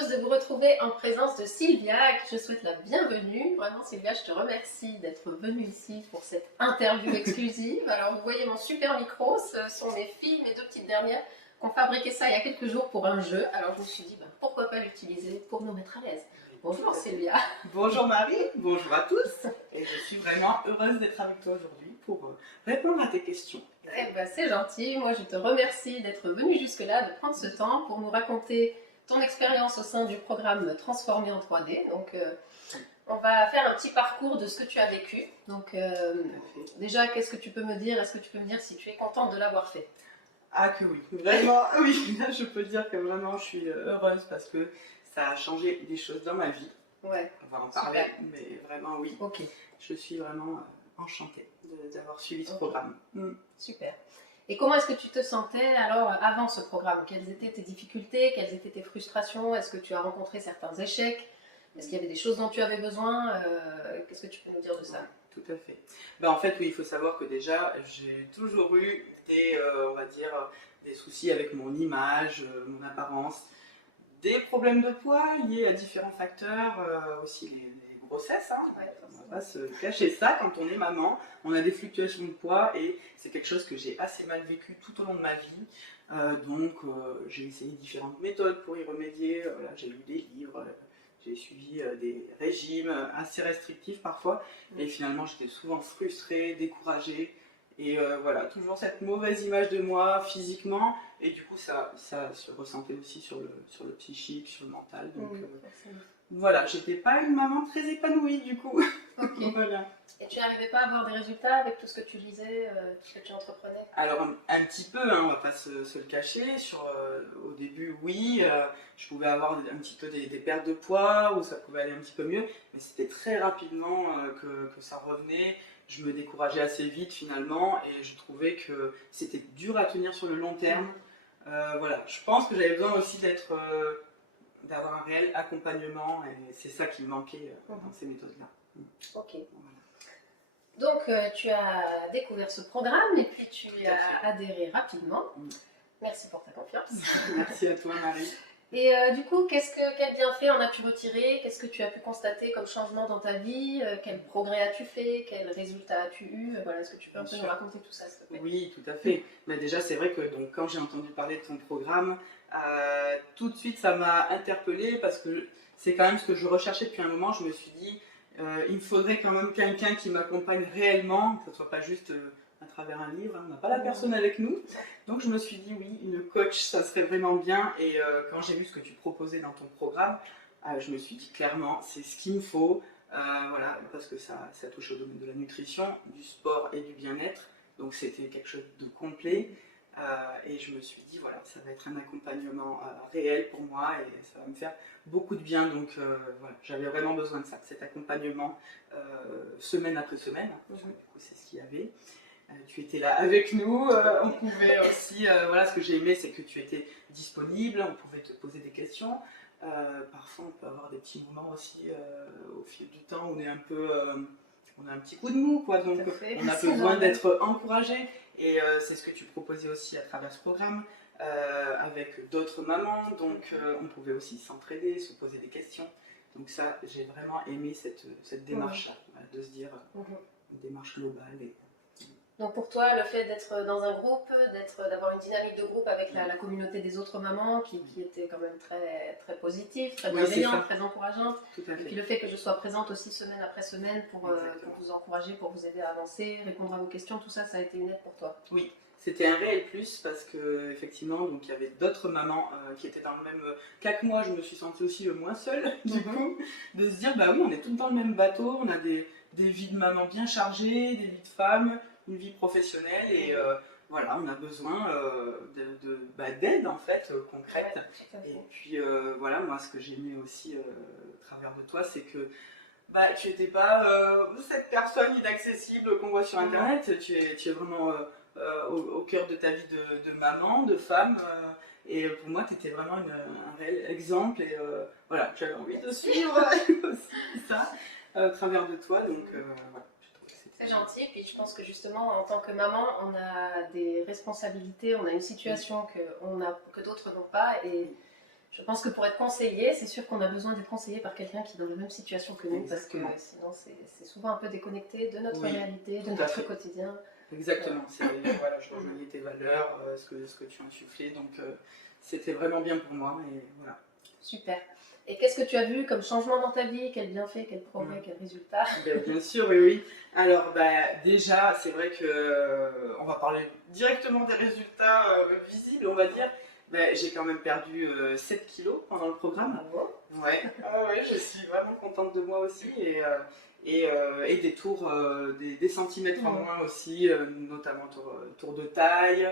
heureuse de vous retrouver en présence de Sylvia, à qui je souhaite la bienvenue. Vraiment, Sylvia, je te remercie d'être venue ici pour cette interview exclusive. Alors, vous voyez mon super micro, ce sont mes filles, mes deux petites dernières, qui ont fabriqué ça il y a quelques jours pour un jeu. Alors, je me suis dit, pourquoi pas l'utiliser pour nous mettre à l'aise. Bonjour Sylvia. Bonjour Marie, bonjour à tous. Et je suis vraiment heureuse d'être avec toi aujourd'hui pour répondre à tes questions. Eh ben, c'est gentil. Moi, je te remercie d'être venue jusque-là, de prendre ce temps pour nous raconter ton expérience au sein du programme Transformé en 3D. Donc, on va faire un petit parcours de ce que tu as vécu. Donc, déjà, qu'est-ce que tu peux me dire? Est-ce que tu peux me dire si tu es contente de l'avoir fait? Ah que oui, vraiment, oui. Là, je peux dire que vraiment, je suis heureuse parce que ça a changé des choses dans ma vie. Ouais. On va en parler, Super. mais vraiment oui. Ok. Je suis vraiment enchantée d'avoir suivi ce programme. Super. Et comment est-ce que tu te sentais alors avant ce programme? Quelles étaient tes difficultés? Quelles étaient tes frustrations? Est-ce que tu as rencontré certains échecs? Est-ce qu'il y avait des choses dont tu avais besoin? Qu'est-ce que tu peux nous dire de ça? Tout à fait. En fait, oui, il faut savoir que déjà, j'ai toujours eu des, on va dire, des soucis avec mon image, mon apparence, des problèmes de poids liés à différents facteurs, aussi les grossesses, hein. Ouais, On va pas se cacher ça, quand on est maman, on a des fluctuations de poids et c'est quelque chose que j'ai assez mal vécu tout au long de ma vie. Donc j'ai essayé différentes méthodes pour y remédier. Voilà, j'ai lu des livres, j'ai suivi des régimes assez restrictifs parfois et finalement j'étais souvent frustrée, découragée. Et voilà, toujours cette mauvaise image de moi physiquement, et du coup ça se ressentait aussi sur le psychique, sur le mental. Donc voilà, j'étais pas une maman très épanouie du coup. Ok. Voilà. Et tu n'arrivais pas à avoir des résultats avec tout ce que tu lisais, tout ce que tu entreprenais? Alors un petit peu, hein, on va pas se le cacher. Au début, oui, je pouvais avoir un petit peu des pertes de poids, ou ça pouvait aller un petit peu mieux, mais c'était très rapidement que ça revenait. Je me décourageais assez vite finalement, et je trouvais que c'était dur à tenir sur le long terme. Voilà, je pense que j'avais besoin aussi d'avoir un réel accompagnement, et c'est ça qui me manquait dans ces méthodes-là. Ok. Voilà. Donc, tu as découvert ce programme et puis tu y as adhéré rapidement. Merci pour ta confiance. Merci à toi, Marie. Et du coup, quel bienfait en as-tu retiré? Qu'est-ce que tu as pu constater comme changement dans ta vie? Quel progrès as-tu fait? Quels résultats as-tu eu? Voilà, est-ce que tu peux un peu nous raconter tout ça, s'il te plaît? Oui, tout à fait. Mais déjà, c'est vrai que donc, quand j'ai entendu parler de ton programme, tout de suite, ça m'a interpellée parce que c'est quand même ce que je recherchais depuis un moment. Je me suis dit, il me faudrait quand même quelqu'un qui m'accompagne réellement, que ce ne soit pas juste à travers un livre, hein. On n'a pas la personne avec nous. Donc je me suis dit, oui, une coach, ça serait vraiment bien. Et quand j'ai vu ce que tu proposais dans ton programme, je me suis dit clairement, c'est ce qu'il me faut. Voilà, parce que ça touche au domaine de la nutrition, du sport et du bien-être. Donc c'était quelque chose de complet. Et je me suis dit, voilà, ça va être un accompagnement réel pour moi et ça va me faire beaucoup de bien. Donc voilà, j'avais vraiment besoin de ça, cet accompagnement semaine après semaine, hein, parce que du coup c'est ce qu'il y avait. Tu étais là avec nous, on pouvait aussi, voilà, ce que j'ai aimé, c'est que tu étais disponible, on pouvait te poser des questions. Parfois on peut avoir des petits moments aussi au fil du temps où on est un peu, on a un petit coup de mou, quoi, donc on a besoin d'être encouragé. Et c'est ce que tu proposais aussi à travers ce programme, avec d'autres mamans, donc on pouvait aussi s'entraider, se poser des questions. Donc ça, j'ai vraiment aimé cette démarche-là, de se dire une démarche globale. Donc pour toi, le fait d'être dans un groupe, d'avoir une dynamique de groupe avec la communauté des autres mamans qui était quand même très, très positive, très bienveillante, très encourageante. Tout à fait. Et puis le fait que je sois présente aussi semaine après semaine pour vous encourager, pour vous aider à avancer, répondre à vos questions, tout ça, ça a été une aide pour toi. Oui, c'était un réel plus parce que effectivement, donc il y avait d'autres mamans qui étaient dans le même cas que moi. Je me suis sentie aussi le moins seule du coup, de se dire bah oui, on est toutes dans le même bateau, on a des vies de mamans bien chargées, des vies de femmes, une vie professionnelle et voilà, on a besoin d'aide en fait concrète. Ouais, et puis voilà, moi ce que j'ai aimé aussi au travers de toi, c'est que tu n'étais pas cette personne inaccessible qu'on voit sur internet, tu es vraiment au cœur de ta vie de maman, de femme. Et pour moi, tu étais vraiment un réel exemple. Et voilà, j'avais envie de suivre aussi ça à travers de toi. Donc voilà. C'est gentil, puis je pense que justement en tant que maman, on a des responsabilités, on a une situation que d'autres n'ont pas, et Je pense que pour être conseillé, c'est sûr qu'on a besoin d'être conseillé par quelqu'un qui est dans la même situation que nous, parce que Exactement. sinon c'est souvent un peu déconnecté de notre Oui, réalité, de tout à notre fait. quotidien. Exactement, voilà, je rejoignais tes valeurs, ce que tu as insufflé, donc c'était vraiment bien pour moi, et voilà. Super. Et qu'est-ce que tu as vu comme changement dans ta vie? Quel bienfait, quel progrès, Mm. quel résultat? Bien sûr, oui, oui. Alors, déjà, c'est vrai que on va parler directement des résultats visibles, on va dire. J'ai quand même perdu 7 kilos pendant le programme. Bravo. Ouais, ah ouais, je suis vraiment contente de moi aussi et des tours, des centimètres en moins aussi, notamment tour de taille,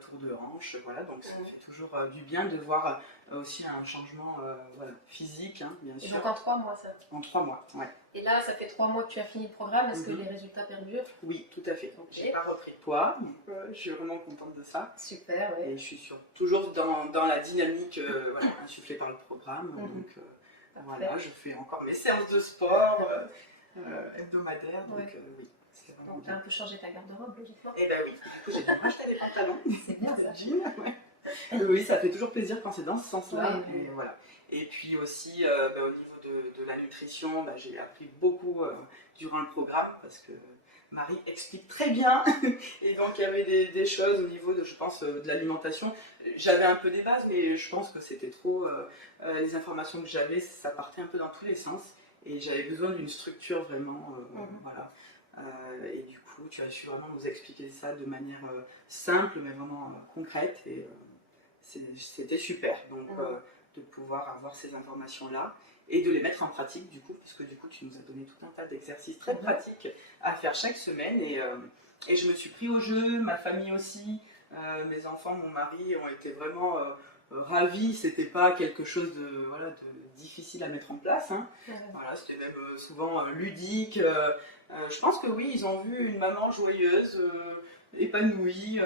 tour de hanche, voilà. Donc ça fait toujours du bien de voir aussi un changement voilà, physique, hein, bien Et sûr. donc en 3 mois, ça? En 3 mois, ouais. Et là, ça fait 3 mois que tu as fini le programme. Est-ce que les résultats perdurent? Oui, tout à fait. Ok. J'ai pas repris de poids, donc je suis vraiment contente de ça. Super, oui. Et je suis toujours dans la dynamique voilà, insufflée par le programme. Donc voilà, je fais encore mes séances de sport hebdomadaires. Donc oui, c'est vraiment Donc tu as un peu changé ta garde-robe, logiquement. Eh ben oui, du coup j'ai dû racheter les pantalons. C'est bien ça. Jeans, ouais. Oui, ça fait toujours plaisir quand c'est dans ce sens-là. Oui, oui. Et, voilà. Et puis aussi, au niveau de la nutrition, j'ai appris beaucoup durant le programme parce que Marie explique très bien. Et donc il y avait des choses au niveau de, je pense, de l'alimentation. J'avais un peu des bases, mais je pense que c'était trop. Les informations que j'avais, ça partait un peu dans tous les sens. Et j'avais besoin d'une structure vraiment. Voilà. Et du coup, tu as su vraiment nous expliquer ça de manière simple, mais vraiment concrète. Et c'était super. Donc, de pouvoir avoir ces informations-là et de les mettre en pratique, du coup, parce que du coup, tu nous as donné tout un tas d'exercices très pratiques à faire chaque semaine. Et je me suis pris au jeu, ma famille aussi, mes enfants, mon mari ont été vraiment ravis. C'était pas quelque chose de, voilà, de difficile à mettre en place. Hein. Voilà, c'était même souvent ludique. Je pense que oui, ils ont vu une maman joyeuse, épanouie.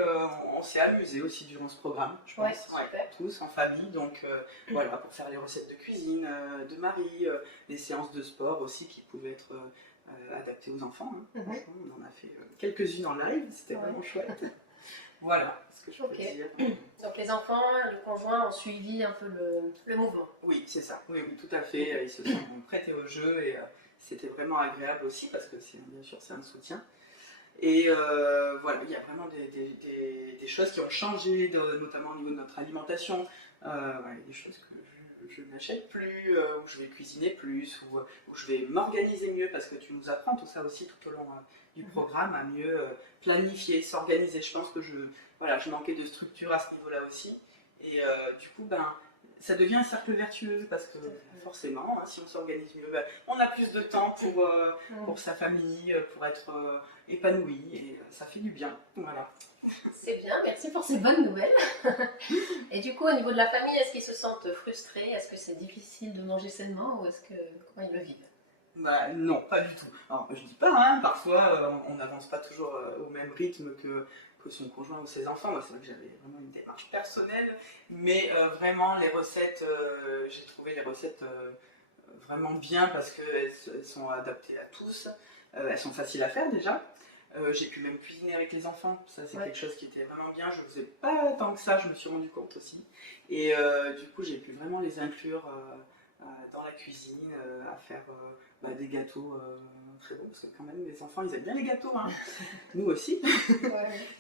On s'est amusé aussi durant ce programme, je pense. Tous en famille. Donc voilà, pour faire les recettes de cuisine de Marie, les séances de sport aussi qui pouvaient être adaptées aux enfants. Hein. Franchement, on en a fait quelques-unes en live, c'était vraiment chouette. Voilà ce que je peux dire. Donc les enfants, le conjoint ont suivi un peu le mouvement. Oui, c'est ça. Oui, oui, tout à fait. Ils se sont prêtés au jeu et c'était vraiment agréable aussi parce que bien sûr c'est un soutien. Et voilà, il y a vraiment des choses qui ont changé, notamment au niveau de notre alimentation. Des choses que je n'achète plus, où je vais cuisiner plus, où je vais m'organiser mieux parce que tu nous apprends tout ça aussi tout au long du programme à mieux planifier, s'organiser. Je pense que je manquais de structure à ce niveau-là aussi. Et du coup, ça devient un cercle vertueux parce que forcément, si on s'organise mieux, on a plus de temps pour sa famille, pour être épanoui et ça fait du bien. Voilà. C'est bien, merci pour ces bonnes nouvelles. Et du coup, au niveau de la famille, est-ce qu'ils se sentent frustrés? Est-ce que c'est difficile de manger sainement ou comment ils le vivent? Non, pas du tout. Alors, je dis pas, hein, parfois on n'avance pas toujours au même rythme que son conjoint ou ses enfants. Moi, c'est vrai que j'avais vraiment une démarche personnelle, mais vraiment les recettes, j'ai trouvé les recettes vraiment bien parce qu'elles sont adaptées à tous. Elles sont faciles à faire déjà. J'ai pu même cuisiner avec les enfants, ça c'est quelque chose qui était vraiment bien. Je ne faisais pas tant que ça, je me suis rendu compte aussi. Et du coup, j'ai pu vraiment les inclure dans la cuisine, à faire des gâteaux très bons, parce que quand même les enfants ils aiment bien les gâteaux, hein. Nous aussi.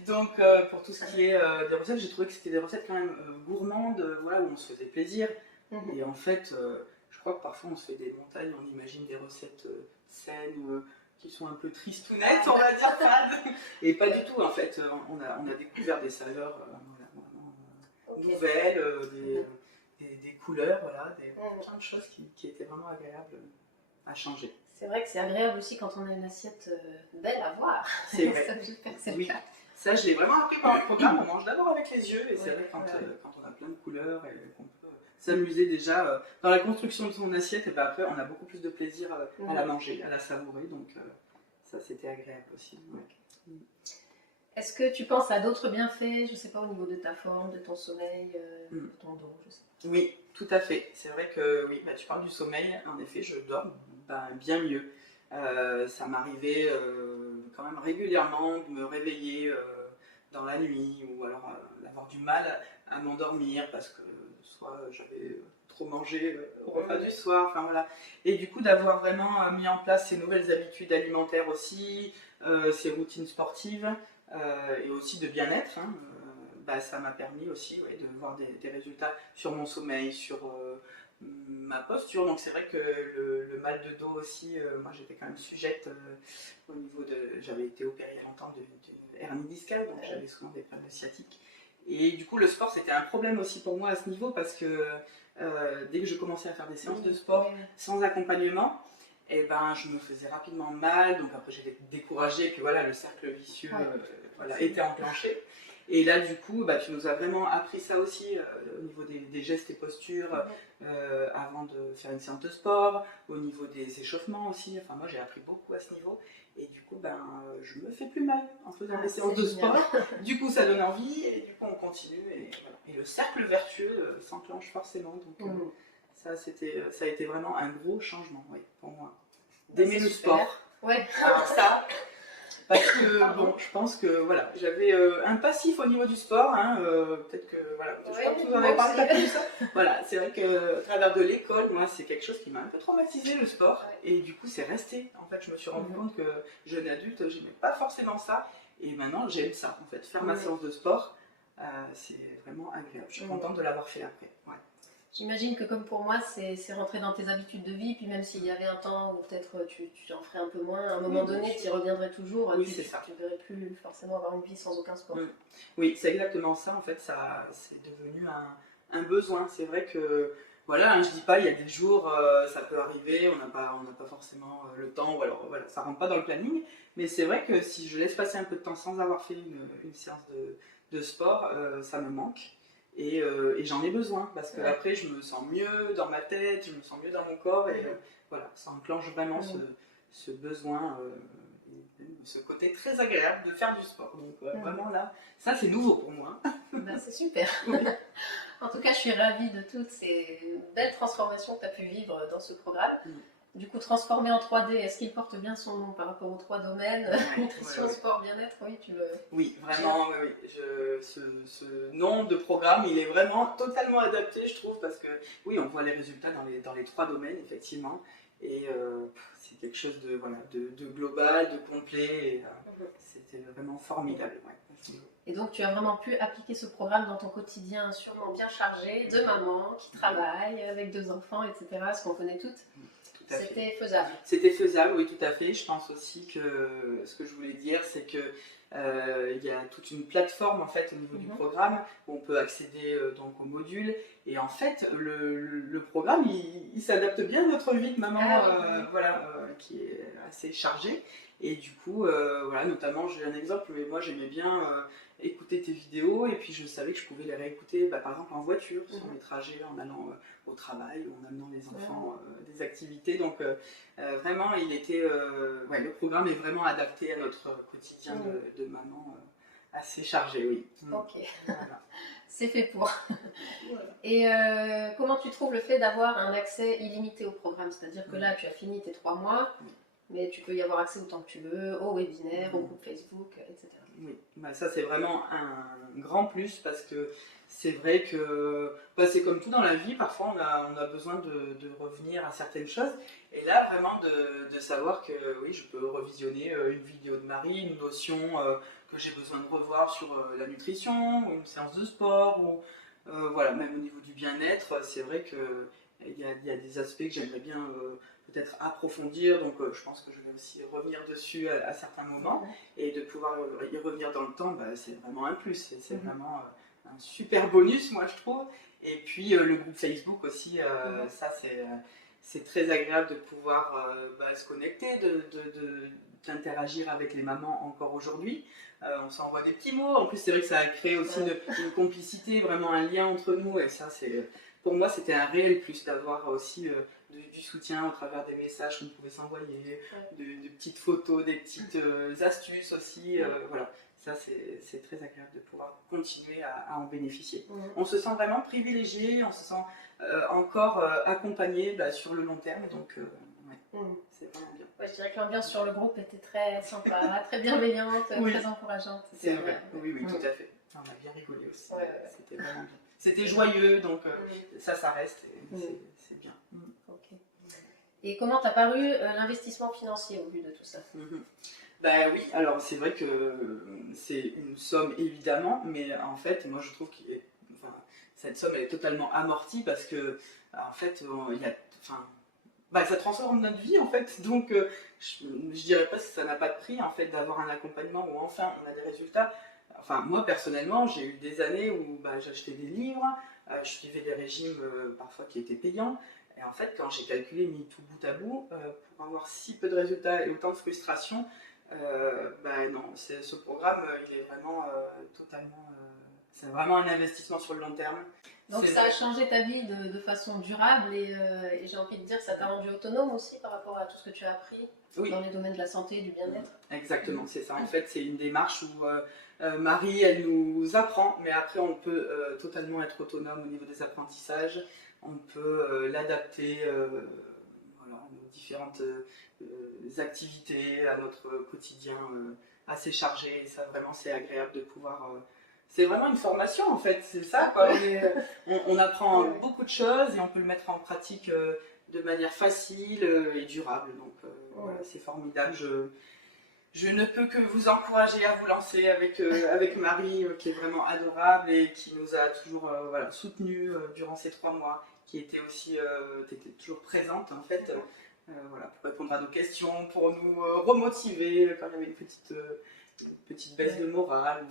Donc pour tout ce qui est des recettes, j'ai trouvé que c'était des recettes quand même gourmandes, voilà, où on se faisait plaisir. Et en fait, je crois que parfois on se fait des montagnes, on imagine des recettes saines, qui sont un peu tristounettes, on va dire, fades. Et pas du tout en fait, on a découvert des saveurs nouvelles, des couleurs, voilà, plein de choses qui étaient vraiment agréables à changer. C'est vrai que c'est agréable aussi quand on a une assiette belle à voir. C'est vrai. Oui. Ça, je l'ai vraiment appris pendant le programme. On mange d'abord avec les yeux, et c'est vrai quand on a plein de couleurs et qu'on peut s'amuser déjà dans la construction de son assiette, et après on a beaucoup plus de plaisir à la manger, à la savourer. Donc ça, c'était agréable aussi. Est-ce que tu penses à d'autres bienfaits, je ne sais pas, au niveau de ta forme, de ton sommeil, de ton dos, je sais pas. Oui, tout à fait. C'est vrai que oui, tu parles du sommeil. En effet, je dors bien mieux. Ça m'arrivait quand même régulièrement de me réveiller dans la nuit ou alors d'avoir du mal à m'endormir parce que soit j'avais trop mangé au repas du soir, enfin voilà. Et du coup, d'avoir vraiment mis en place ces nouvelles habitudes alimentaires aussi, ces routines sportives et aussi de bien-être, hein, ça m'a permis aussi de voir des résultats sur mon sommeil, sur ma posture. Donc c'est vrai que le mal de dos aussi, moi j'étais quand même sujette au niveau de... J'avais été opérée il y a longtemps d'une hernie discale, donc j'avais souvent des problèmes de sciatique. Et du coup le sport c'était un problème aussi pour moi à ce niveau parce que dès que je commençais à faire des séances de sport sans accompagnement, et ben, je me faisais rapidement mal, donc après j'étais découragée, et puis voilà, le cercle vicieux voilà, était enclenché. Et là, du coup, tu nous as vraiment appris ça aussi au niveau des gestes et postures avant de faire une séance de sport, au niveau des échauffements aussi. Enfin, moi, j'ai appris beaucoup à ce niveau. Et du coup, je me fais plus mal en faisant des séances de sport. Du coup, ça donne envie et du coup, on continue. Et, voilà. Et le cercle vertueux s'enclenche forcément. Donc, ça a été vraiment un gros changement pour moi. D'aimer le sport. Ouais. Alors ça... Parce que bon, je pense que voilà, j'avais un passif au niveau du sport, hein, peut-être que voilà, je crois que vous en avez parlé, t'as connu ça. Voilà, c'est vrai que à travers de l'école, moi, c'est quelque chose qui m'a un peu traumatisé le sport, et du coup, c'est resté. En fait, je me suis rendu compte que jeune adulte, j'aimais pas forcément ça, et maintenant, j'aime ça. En fait, faire ma séance de sport, c'est vraiment agréable. Je suis contente de l'avoir fait après. Ouais. J'imagine que comme pour moi, c'est rentré dans tes habitudes de vie, puis même s'il y avait un temps où peut-être tu en ferais un peu moins, à un moment donné, tu y reviendrais toujours, oui, c'est ça. Tu ne verrais plus forcément avoir une vie sans aucun sport. Oui, c'est exactement ça, en fait, ça c'est devenu un besoin. C'est vrai que, voilà, hein, je dis pas, il y a des jours, ça peut arriver, on n'a pas forcément le temps, ou alors voilà, ça rentre pas dans le planning, mais c'est vrai que si je laisse passer un peu de temps sans avoir fait une séance de sport, ça me manque. Et j'en ai besoin parce que après je me sens mieux dans ma tête, je me sens mieux dans mon corps et voilà, ça enclenche vraiment ce besoin, ce côté très agréable de faire du sport. Donc vraiment là, ça c'est nouveau pour moi. C'est super. En tout cas, je suis ravie de toutes ces belles transformations que tu as pu vivre dans ce programme. Du coup, transformé en 3D, est-ce qu'il porte bien son nom par rapport aux 3 domaines, nutrition, sport, bien-être? Oui, tu le... Oui, vraiment, oui. Ce nom de programme, il est vraiment totalement adapté, je trouve, parce que oui, on voit les résultats dans les 3 domaines, effectivement, et c'est quelque chose de, voilà, de global, de complet, et c'était vraiment formidable. Et donc, tu as vraiment pu appliquer ce programme dans ton quotidien sûrement bien chargé, de maman qui travaille avec 2 enfants, etc., ce qu'on connaît toutes. C'était faisable. C'était faisable, oui, tout à fait. Je pense aussi que ce que je voulais dire, c'est que il y a toute une plateforme en fait au niveau du programme où on peut accéder donc aux modules. Et en fait, le programme, il s'adapte bien à notre vie de maman, voilà, qui est assez chargée. Et du coup, voilà, notamment, j'ai un exemple, mais moi j'aimais bien écouter tes vidéos et puis je savais que je pouvais les réécouter, par exemple en voiture, sur mes trajets, en allant au travail ou en amenant les enfants des activités. Donc vraiment, il était, le programme est vraiment adapté à notre quotidien de maman assez chargé, oui. Ok, voilà. C'est fait pour. Voilà. Et comment tu trouves le fait d'avoir un accès illimité au programme? C'est-à-dire que là, tu as fini tes 3 mois, mais tu peux y avoir accès autant que tu veux, au webinaire, au groupe Facebook, etc. Oui, ça c'est vraiment un grand plus parce que c'est vrai que c'est comme tout dans la vie, parfois on a besoin de revenir à certaines choses. Et là, vraiment de savoir que oui, je peux revisionner une vidéo de Marie, une notion que j'ai besoin de revoir sur la nutrition, ou une séance de sport, ou voilà, même au niveau du bien-être, c'est vrai qu'il y a des aspects que j'aimerais bien peut-être approfondir, donc je pense que je vais aussi revenir dessus à certains moments, et de pouvoir y revenir dans le temps, c'est vraiment un plus, c'est vraiment un super bonus, moi je trouve. Et puis le groupe Facebook aussi, ça c'est très agréable de pouvoir se connecter, d'interagir avec les mamans encore aujourd'hui. On s'envoie des petits mots, en plus c'est vrai que ça a créé aussi une complicité, vraiment un lien entre nous, et ça c'est, pour moi c'était un réel plus d'avoir aussi du soutien au travers des messages qu'on pouvait s'envoyer, de petites photos, des petites astuces aussi, voilà. Ça, c'est très agréable de pouvoir continuer à en bénéficier. On se sent vraiment privilégié, on se sent encore accompagné sur le long terme, donc c'est vraiment bien. Ouais, je dirais que l'ambiance sur le groupe était très sympa, très bienveillante, très encourageante. C'est vrai, oui, tout à fait. On a bien rigolé aussi, c'était vraiment bien. c'était joyeux, donc ça reste, et c'est bien. Ok. Et comment t'a paru l'investissement financier au vu de tout ça? Ben oui, alors c'est vrai que c'est une somme évidemment, mais en fait, moi je trouve que enfin, cette somme elle est totalement amortie parce que en fait, il y a, enfin, ça transforme notre vie en fait. Donc je dirais pas que ça n'a pas de prix en fait d'avoir un accompagnement où enfin on a des résultats. Enfin moi personnellement, j'ai eu des années où j'achetais des livres, je suivais des régimes parfois qui étaient payants. Et en fait, quand j'ai calculé, mis tout bout à bout, pour avoir si peu de résultats et autant de frustration, non, ce programme, il est vraiment totalement. C'est vraiment un investissement sur le long terme. Donc ça a changé ta vie de façon durable et j'ai envie de dire que ça t'a rendu autonome aussi par rapport à tout ce que tu as appris dans les domaines de la santé et du bien-être. Exactement, c'est ça. En fait, c'est une démarche où Marie, elle nous apprend, mais après, on peut totalement être autonome au niveau des apprentissages. On peut l'adapter à nos différentes activités, à notre quotidien assez chargé. Et ça, vraiment, c'est agréable de pouvoir... c'est vraiment une formation, en fait, c'est ça, quoi. On apprend beaucoup de choses et on peut le mettre en pratique de manière facile et durable. Donc, voilà, c'est formidable. Je ne peux que vous encourager à vous lancer avec Marie, qui est vraiment adorable et qui nous a toujours soutenus durant ces 3 mois, qui était aussi était toujours présente en fait, pour répondre à nos questions, pour nous remotiver quand il y avait une petite baisse de morale.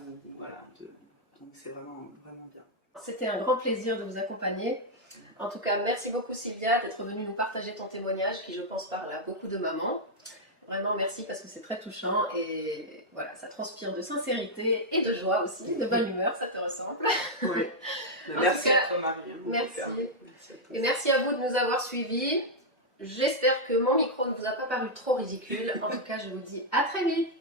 Donc c'est vraiment, vraiment bien. C'était un grand plaisir de vous accompagner. En tout cas, merci beaucoup Sylvia d'être venue nous partager ton témoignage qui, je pense, parle à beaucoup de mamans. Vraiment merci parce que c'est très touchant et voilà, ça transpire de sincérité et de joie aussi, de bonne humeur, ça te ressemble. Oui. Merci à toi Marie. Merci. Et merci à vous de nous avoir suivis. J'espère que mon micro ne vous a pas paru trop ridicule. En tout cas, je vous dis à très vite.